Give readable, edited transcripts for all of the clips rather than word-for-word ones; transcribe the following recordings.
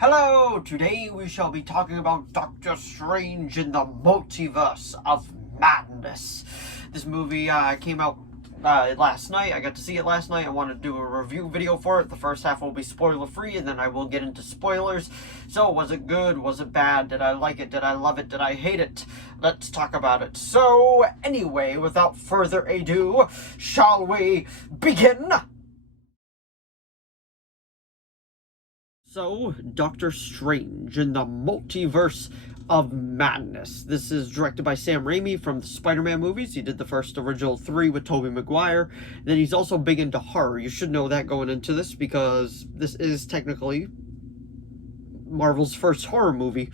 Hello! Today we shall be talking about Doctor Strange in the Multiverse of Madness. This movie came out last night. I got to see it last night. I want to do a review video for it. The first half will be spoiler-free, and then I will get into spoilers. So, was it good? Was it bad? Did I like it? Did I love it? Did I hate it? Let's talk about it. So, anyway, without further ado, shall we begin? So, Doctor Strange in the Multiverse of Madness. This is directed by Sam Raimi from the Spider-Man movies. He did the first original 3 with Tobey Maguire. Then he's also big into horror. You should know that going into this because this is technically Marvel's first horror movie.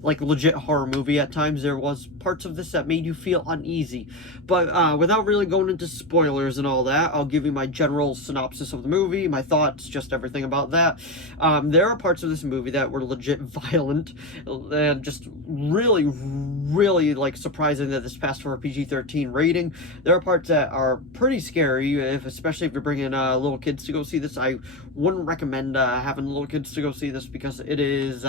Like legit horror movie at times. There was parts of this that made you feel uneasy. But without really going into spoilers and all that, I'll give you my general synopsis of the movie, my thoughts, just everything about that. There are parts of this movie that were legit violent and just really, really like surprising that this passed for a PG-13 rating. There are parts that are pretty scary, especially if you're bringing little kids to go see this. I wouldn't recommend having little kids to go see this because it is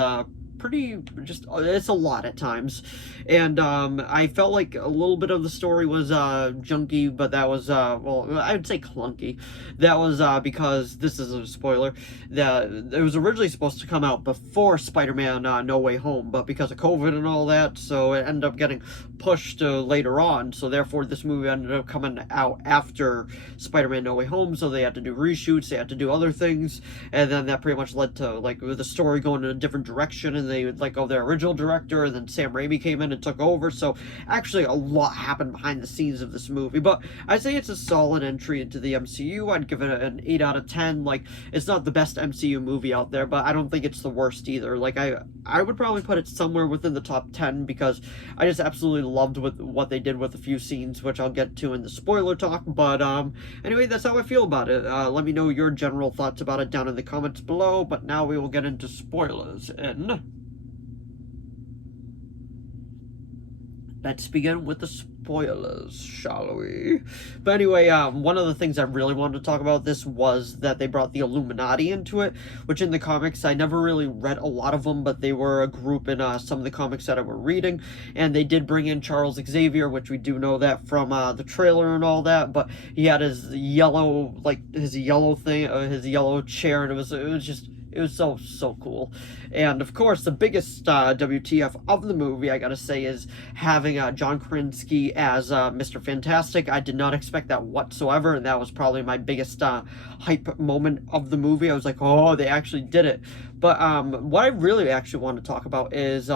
it's a lot at times. And I felt like a little bit of the story was junky, but that was well, I would say clunky. That was because this is a spoiler, that it was originally supposed to come out before Spider-Man No Way Home, but because of COVID and all that, so it ended up getting pushed later on. So therefore this movie ended up coming out after Spider-Man No Way Home, so they had to do reshoots, they had to do other things, and then that pretty much led to like the story going in a different direction, and they would let go of their original director, and then Sam Raimi came in and took over. So actually a lot happened behind the scenes of this movie, but I'd say it's a solid entry into the MCU. I'd give it an 8 out of 10. Like, it's not the best MCU movie out there, but I don't think it's the worst either. Like, I would probably put it somewhere within the top 10 because I just absolutely loved what they did with a few scenes, which I'll get to in the spoiler talk. But anyway, that's how I feel about it. Let me know your general thoughts about it down in the comments below, but now we will get into spoilers. Let's begin with the spoilers, shall we? But anyway, one of the things I really wanted to talk about this was that they brought the Illuminati into it, which in the comics, I never really read a lot of them, but they were a group in some of the comics that I were reading, and they did bring in Charles Xavier, which we do know that from the trailer and all that, but he had his yellow, his yellow chair, and it was so cool. And of course, the biggest WTF of the movie, I gotta say, is having John Krasinski as Mr. Fantastic. I did not expect that whatsoever, and that was probably my biggest hype moment of the movie. I was like, oh, they actually did it. But what I really actually want to talk about is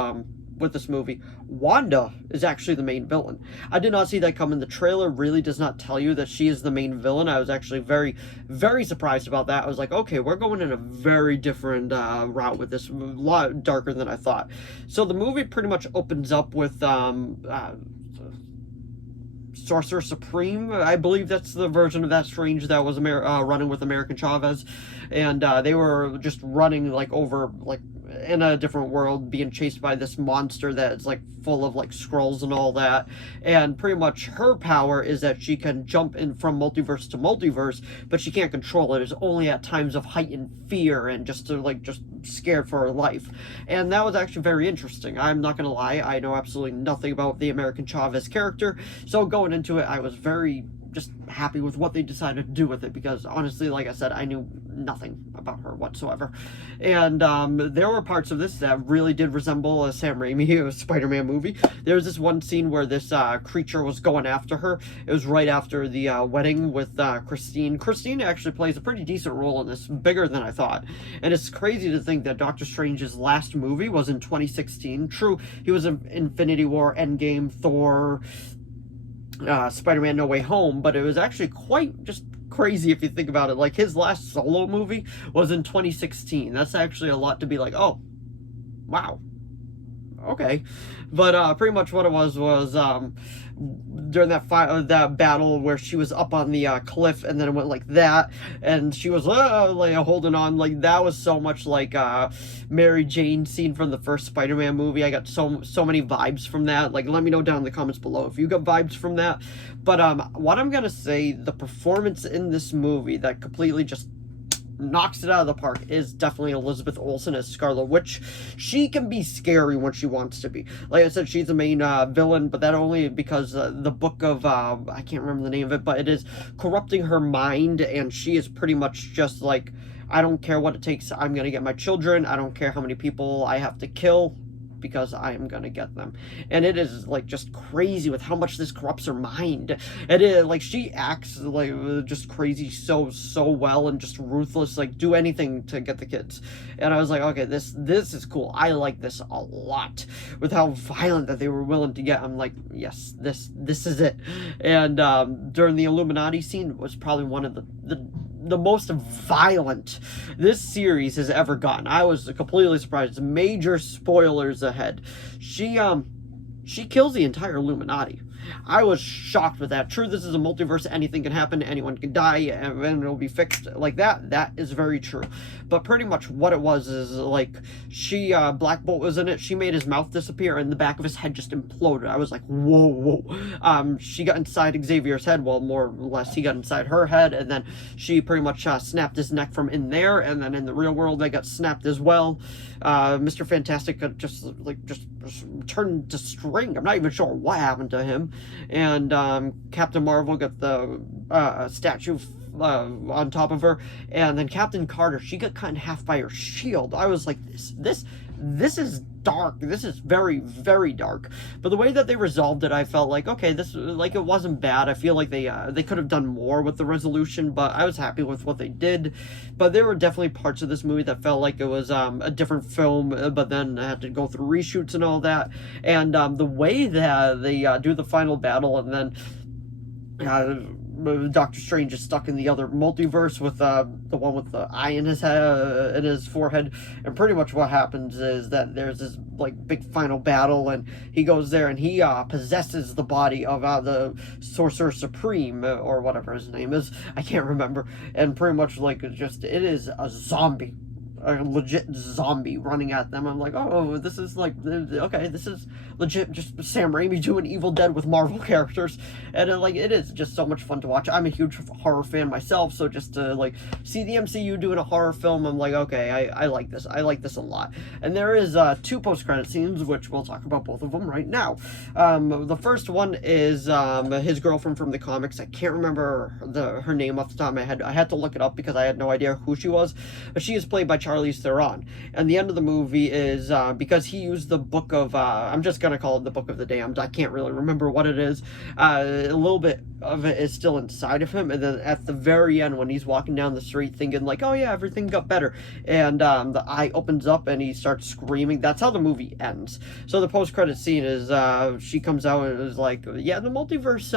with this movie, Wanda is actually the main villain. I did not see that coming. The trailer really does not tell you that she is the main villain. I was actually very, very surprised about that. I was like, okay, we're going in a very different route with this, a lot darker than I thought. So the movie pretty much opens up with Sorcerer Supreme. I believe that's the version of that Strange that was running with American Chavez, and they were just running over in a different world, being chased by this monster that's full of Skrulls and all that. And pretty much her power is that she can jump in from multiverse to multiverse, but she can't control it. It's only at times of heightened fear and just scared for her life. And that was actually very interesting. I'm not gonna lie, I know absolutely nothing about the American Chavez character, so going into it, I was very just happy with what they decided to do with it, because honestly, like I said, I knew nothing about her whatsoever. And there were parts of this that really did resemble a Sam Raimi Spider-Man movie. There was this one scene where this creature was going after her. It was right after the wedding with Christine. Christine actually plays a pretty decent role in this, bigger than I thought. And it's crazy to think that Doctor Strange's last movie was in 2016. True, he was in Infinity War, Endgame, Thor, Spider-Man No Way Home, but it was actually quite just crazy if you think about it. His last solo movie was in 2016. That's actually a lot to be like, oh, wow, okay. But pretty much what it was during that battle where she was up on the cliff, and then it went like that, and she was holding on. That was so much like Mary Jane scene from the first Spider-Man movie. I got so many vibes from that. Let me know down in the comments below if you got vibes from that. But what I'm gonna say, the performance in this movie that completely just knocks it out of the park is definitely Elizabeth Olsen as Scarlet Witch. She can be scary when she wants to be. Like I said, she's the main villain, but that only because the book of, I can't remember the name of it, but it is corrupting her mind, and she is pretty much just like, I don't care what it takes, I'm gonna get my children, I don't care how many people I have to kill, because I am gonna get them. And it is like just crazy with how much this corrupts her mind. It is like she acts like just crazy so well, and just ruthless, like do anything to get the kids. And I was like, okay, this is cool. I like this a lot, with how violent that they were willing to get. I'm like, yes, this is it. And during the Illuminati scene was probably one of the most violent this series has ever gotten. I was completely surprised. Major spoilers ahead. She kills the entire Illuminati. I was shocked with that. True, this is a multiverse. Anything can happen. Anyone can die, and it'll be fixed like that. That is very true. But pretty much what it was is like she, Black Bolt was in it. She made his mouth disappear, and the back of his head just imploded. I was like, whoa. She got inside Xavier's head. Well, more or less, he got inside her head, and then she pretty much snapped his neck from in there, and then in the real world, they got snapped as well. Mr. Fantastic got just turned to string. I'm not even sure what happened to him. And Captain Marvel got the statue on top of her, and then Captain Carter, she got cut in half by her shield. I was like, this is dark. This is very dark. But the way that they resolved it, I felt like, okay, this, like, it wasn't bad. I feel like they could have done more with the resolution, but I was happy with what they did. But there were definitely parts of this movie that felt like it was a different film, but then I had to go through reshoots and all that. And the way that they do the final battle, and then Doctor Strange is stuck in the other multiverse with the one with the eye in his head, in his forehead, and pretty much what happens is that there's this like big final battle, and he goes there and he possesses the body of the Sorcerer Supreme, or whatever his name is, I can't remember, and pretty much like it is a zombie. A legit zombie running at them. I'm like, oh, this is like, okay, this is legit just Sam Raimi doing Evil Dead with Marvel characters. And it is just so much fun to watch. I'm a huge horror fan myself, so just to like see the MCU doing a horror film, I'm like, okay, I like this. I like this a lot. And there is 2 post-credit scenes, which we'll talk about both of them right now. The first one is his girlfriend from the comics. I can't remember her name off the top of my head. I had to look it up because I had no idea who she was. But she is played by Charlize Theron. And the end of the movie is, because he used the book of, I'm just going to call it the Book of the Damned. I can't really remember what it is. A little bit of it is still inside of him. And then at the very end, when he's walking down the street thinking like, oh yeah, everything got better. And the eye opens up and he starts screaming. That's how the movie ends. So the post-credit scene is, she comes out and is like, yeah, the multiverse,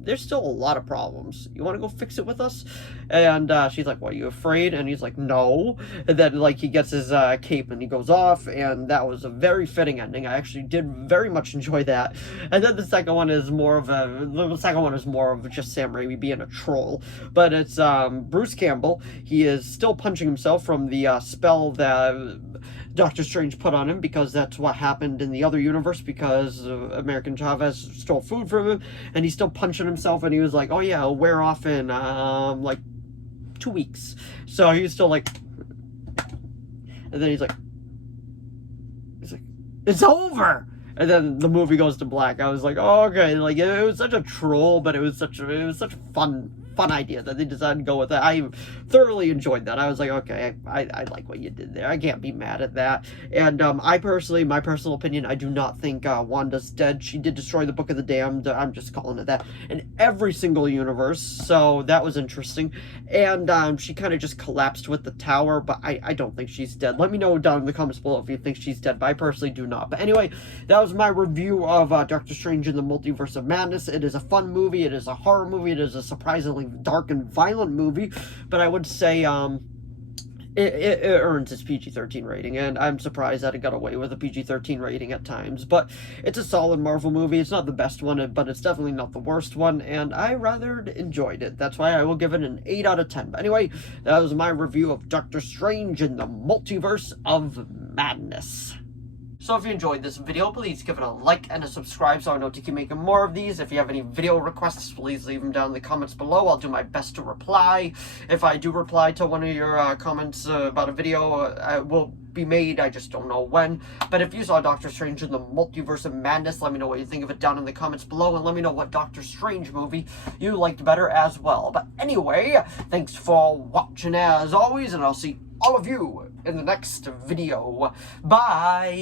there's still a lot of problems. You want to go fix it with us? And she's like, what, are you afraid? And he's like, no. And then, like, he gets his cape and he goes off, and that was a very fitting ending. I actually did very much enjoy that. And then the second one is more of just Sam Raimi being a troll. But it's Bruce Campbell. He is still punching himself from the spell that Doctor Strange put on him, because that's what happened in the other universe, because American Chavez stole food from him, and he's still punching himself, and he was like, oh yeah, it'll wear off in like 2 weeks. So he was still like, and then he's like, it's over. And then the movie goes to black. I was like, oh, okay, like it was such a troll, but it was such a fun idea that they decided to go with that. I thoroughly enjoyed that. I was like, okay, I like what you did there. I can't be mad at that. And my personal opinion, I do not think Wanda's dead. She did destroy the Book of the Damned. I'm just calling it that, in every single universe. So that was interesting. And she kind of just collapsed with the tower, but I don't think she's dead. Let me know down in the comments below if you think she's dead, but I personally do not. But anyway, that was my review of Doctor Strange in the Multiverse of Madness. It is a fun movie. It is a horror movie. It is a surprisingly dark and violent movie, but I would say it earns its PG-13 rating, and I'm surprised that it got away with a PG-13 rating at times. But it's a solid Marvel movie. It's not the best one, but it's definitely not the worst one, and I rather enjoyed it. That's why I will give it an 8 out of 10. But anyway, that was my review of Doctor Strange in the Multiverse of Madness. So if you enjoyed this video, please give it a like and a subscribe so I know to keep making more of these. If you have any video requests, please leave them down in the comments below. I'll do my best to reply. If I do reply to one of your comments about a video, it will be made. I just don't know when. But if you saw Doctor Strange in the Multiverse of Madness, let me know what you think of it down in the comments below, and let me know what Doctor Strange movie you liked better as well. But anyway, thanks for watching as always, and I'll see all of you in the next video. Bye!